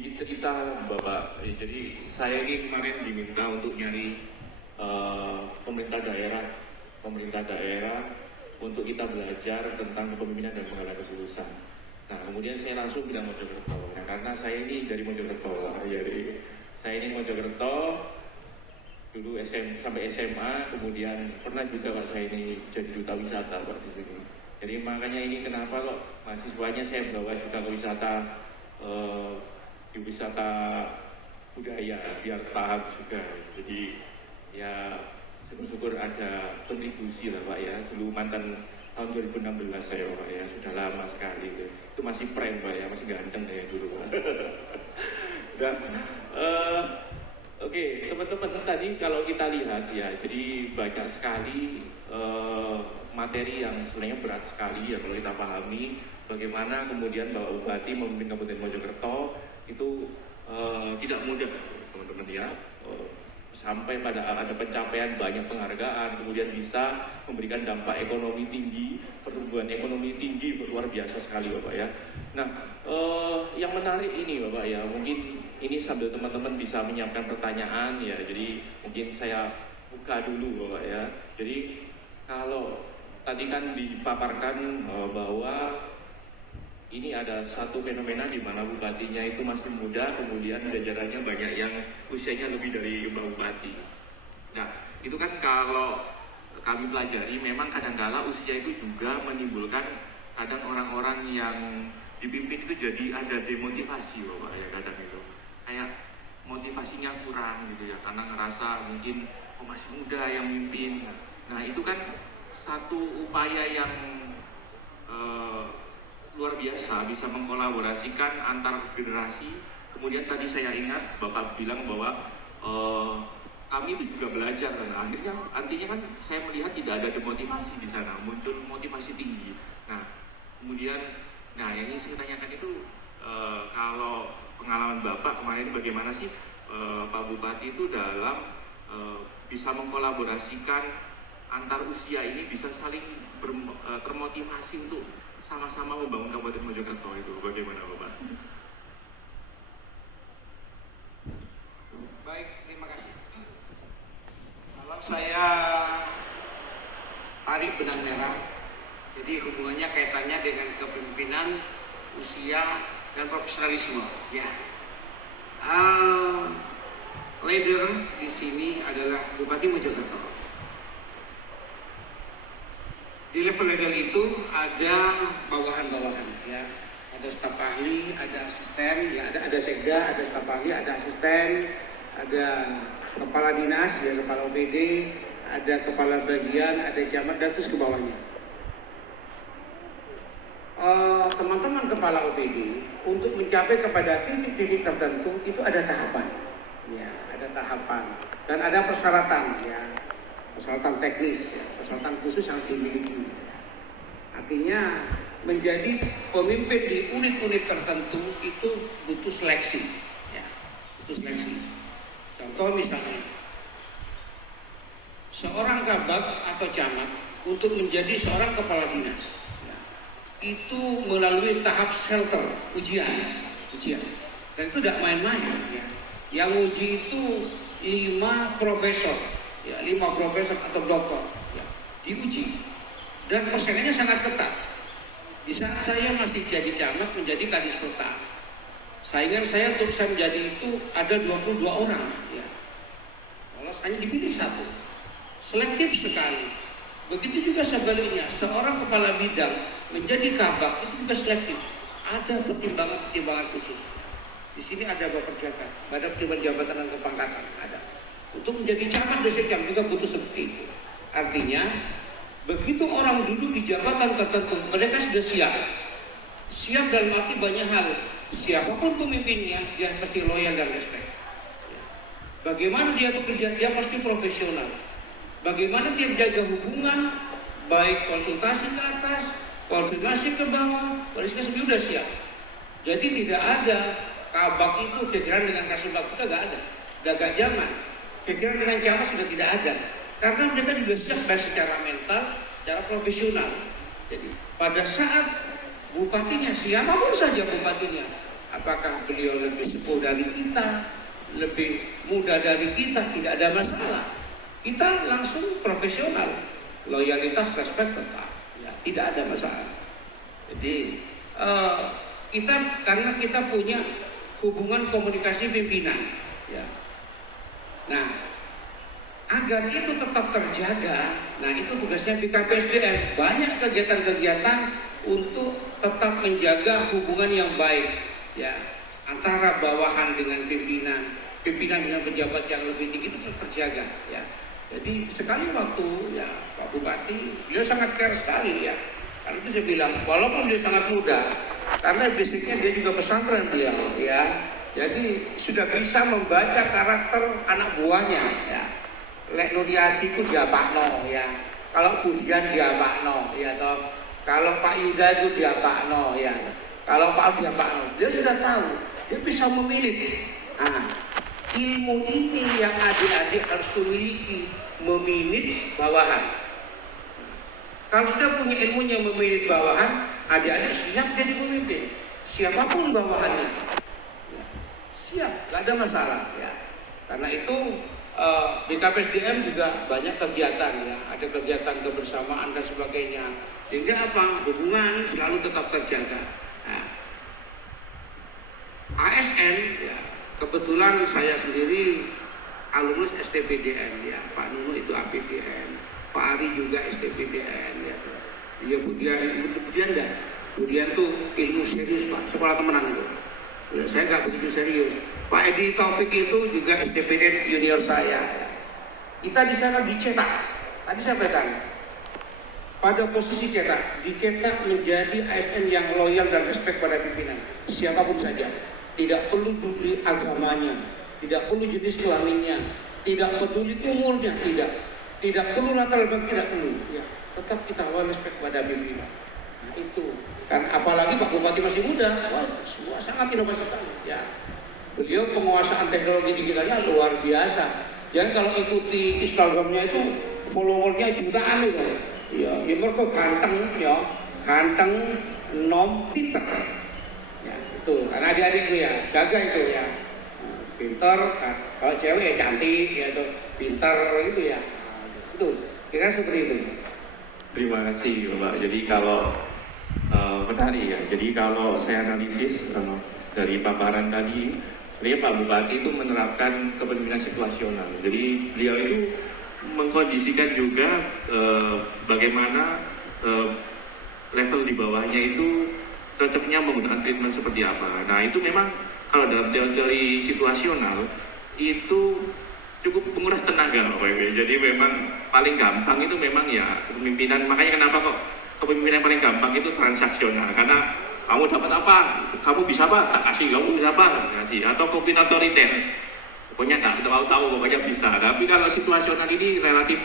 Jadi cerita Bapak, jadi saya ini kemarin diminta untuk nyari pemerintah daerah untuk kita belajar tentang kepemimpinan dan pengambilan keputusan. Nah, kemudian saya langsung bilang Mojokerto. Nah, karena saya ini dari Mojokerto, saya ini Mojokerto dulu sampai SMA, kemudian pernah juga Pak saya ini jadi duta wisata Pak di sini. Jadi makanya ini kenapa kok mahasiswanya saya bawa juga ke wisata eh, di wisata budaya biar paham juga. Jadi ya syukur-syukur ada kontribusi lah Pak ya. Dulu mantan tahun 2016 saya Pak ya, sudah lama sekali itu masih prem Pak ya, masih ganteng ya dulu Pak. Nah, Oke, teman-teman tadi kalau kita lihat ya, jadi banyak sekali materi yang sebenarnya berat sekali ya kalau kita pahami bagaimana kemudian Bapak Bupati memimpin Kabupaten Mojokerto itu tidak mudah teman-teman ya. Sampai pada ada pencapaian banyak penghargaan, kemudian bisa memberikan dampak ekonomi tinggi, pertumbuhan ekonomi tinggi luar biasa sekali Bapak ya. Nah, yang menarik ini Bapak ya, mungkin ini sambil teman-teman bisa menyiapkan pertanyaan ya, jadi mungkin saya buka dulu Bapak ya. Jadi kalau tadi kan dipaparkan bahwa ini ada satu fenomena di mana bupatinya itu masih muda, kemudian jajarannya banyak yang usianya lebih dari Mbak Bupati. Nah, itu kan kalau kami pelajari, memang kadang-kala usia itu juga menimbulkan kadang orang-orang yang dipimpin itu jadi ada demotivasi, Bapak ya kadang itu. Kayak motivasinya kurang gitu ya, karena ngerasa mungkin masih muda yang mimpin. Nah, itu kan satu upaya yang luar biasa bisa mengkolaborasikan antar generasi. Kemudian tadi saya ingat Bapak bilang bahwa kami itu juga belajar dan akhirnya artinya kan saya melihat tidak ada demotivasi di sana, muncul motivasi tinggi. Nah, kemudian yang ingin saya tanyakan itu kalau pengalaman Bapak kemarin bagaimana sih Pak Bupati itu dalam bisa mengkolaborasikan antar usia ini bisa saling termotivasi untuk sama-sama membangun Kabupaten Mojokerto itu bagaimana Bapak? Baik, terima kasih. Kalau saya tarik benang merah, jadi hubungannya kaitannya dengan kepemimpinan, usia, dan profesionalisme. Ya, leader di sini adalah Bupati Mojokerto. Di level itu ada bawahan-bawahan ya, ada staf ahli, ada asisten, ya ada sekda, ada staf ahli, ada asisten, ada kepala dinas, ya kepala OPD, ada kepala bagian, ada camat dan terus ke bawahnya. Teman-teman kepala OPD untuk mencapai kepada titik-titik tertentu itu ada tahapan, ya ada tahapan dan ada persyaratan ya. Persyaratan teknis, ya, persyaratan khusus yang dimiliki. Artinya menjadi pemimpin di unit-unit tertentu itu butuh seleksi, ya, butuh seleksi. Contoh misalnya, seorang kabag atau camat untuk menjadi seorang kepala dinas, ya, itu melalui tahap shelter, ujian, dan itu tidak main-main. Ya. Yang uji itu 5 profesor. Ya, 5 profesor atau doktor ya, diuji dan persaingannya sangat ketat. Di saat saya masih jadi camat menjadi kadis pertama, saingan saya untuk saya menjadi itu ada 22 orang ya. Lolos hanya dipilih 1, selektif sekali. Begitu juga sebaliknya, seorang kepala bidang menjadi kabak itu juga selektif, ada pertimbangan khusus. Di sini ada beberapa jabatan, ada pertimbangan jabatan dan kepangkatan ada. Untuk menjadi camat desa juga butuh seperti itu. Artinya, begitu orang duduk di jabatan tertentu, mereka sudah siap. Siap dalam arti banyak hal. Siapapun pemimpinnya, dia pasti loyal dan respect. Bagaimana dia bekerja, dia pasti profesional. Bagaimana dia menjaga hubungan, baik konsultasi ke atas, koordinasi ke bawah, koordinasi sudah siap. Jadi tidak ada kabak itu kira-kira dengan kasih bak, sudah nggak ada. Udah gak zaman. Kira-kira dengan camat sudah tidak ada, karena mereka juga siap baik secara mental, secara profesional. Jadi pada saat bupatinya, siapapun saja bupatinya, apakah beliau lebih sepuh dari kita, lebih muda dari kita, tidak ada masalah. Kita langsung profesional, loyalitas, respect tetap, ya, tidak ada masalah. Jadi kita karena kita punya hubungan komunikasi pimpinan, ya. Nah, agar itu tetap terjaga, nah itu tugasnya BKPSDM. Banyak kegiatan-kegiatan untuk tetap menjaga hubungan yang baik, ya, antara bawahan dengan pimpinan, pimpinan dengan pejabat yang lebih tinggi itu terjaga, ya. Jadi sekali waktu, ya, Pak Bupati, beliau sangat care sekali, ya. Karena itu saya bilang, walaupun dia sangat muda, karena basicnya dia juga pesantren beliau, ya. Jadi sudah bisa membaca karakter anak buahnya, ya. Lek Nuryadi ku diapakno, ya. Kalau Budian diapakno, ya toh. Kalau Pak Yuda itu diapakno, ya. Kalau Pak Aldi diapakno, dia sudah tahu, dia bisa memilih. Nah, ilmu ini yang adik-adik harus memiliki, memanage bawahan. Kalau sudah punya ilmunya memanage bawahan, adik-adik siap jadi pemimpin. Siapapun bawahannya, ya, siap, nggak ada masalah, ya. Karena itu BKPSDM juga banyak kegiatan, ya, ada kegiatan kebersamaan dan sebagainya, sehingga apa, hubungan selalu tetap terjaga. Nah, ASN, ya, kebetulan saya sendiri alumnus STPDN, ya, Pak Nunu itu APDN, Pak Ari juga STPDN, ya. Ya Budian tuh ilmu serius, Pak, sekolah temenan itu. Ya, saya nggak begitu serius. Pak Edi Taufik itu juga STPDN junior saya. Ya. Kita di sana dicetak. Tadi saya sampaikan pada posisi cetak, dicetak menjadi ASN yang loyal dan respect pada pimpinan, siapapun saja. Tidak perlu peduli agamanya, tidak perlu jenis kelaminnya, tidak peduli umurnya, tidak perlu latar belakang, tidak perlu. Ya, tetap kita awal respect pada pimpinan. Nah itu, kan apalagi Pak Bupati masih muda, wah, semua sangat inovasi sekali. Ya, beliau penguasaan teknologi digitalnya luar biasa. Jadi kalau ikuti Instagramnya itu followernya jutaan itu. Ya, ya mereka ganteng, ya, ganteng, nom, pinter. Ya, itu, karena adik-adik itu ya, jaga itu ya, pinter, kan. Kalau cewek ya cantik, ya itu, pinter gitu ya, itu, kira seperti itu. Terima kasih Bapak. Jadi kalau menarik ya, jadi kalau saya analisis dari paparan tadi, sebenarnya Pak Bupati itu menerapkan kepemimpinan situasional. Jadi beliau itu mengkondisikan juga bagaimana level di bawahnya itu cocoknya menggunakan treatment seperti apa. Nah itu memang kalau dalam teori situasional itu cukup menguras tenaga Bapak Ibu. Jadi memang paling gampang itu memang ya kepemimpinan. Makanya kenapa kok kepemimpinan paling gampang itu transaksional, karena kamu dapat apa, kamu bisa apa, tak kasih, kamu bisa apa, tak kasih. Atau kepemimpinan otoriter, pokoknya nggak tahu pokoknya bisa. Tapi kalau situasional ini relatif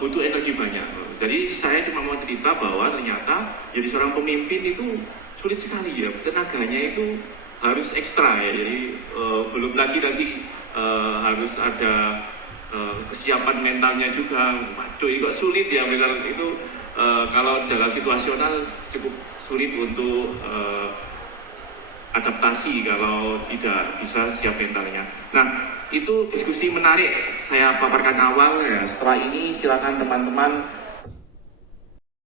butuh energi banyak. Jadi saya cuma mau cerita bahwa ternyata jadi seorang pemimpin itu sulit sekali ya, tenaganya itu harus ekstra ya. Jadi belum lagi nanti harus ada kesiapan mentalnya juga. Waduh, kok sulit ya, itu kalau dalam situasional cukup sulit untuk adaptasi kalau tidak bisa siap mentalnya. Nah, itu diskusi menarik saya paparkan awal ya. Setelah ini silakan teman-teman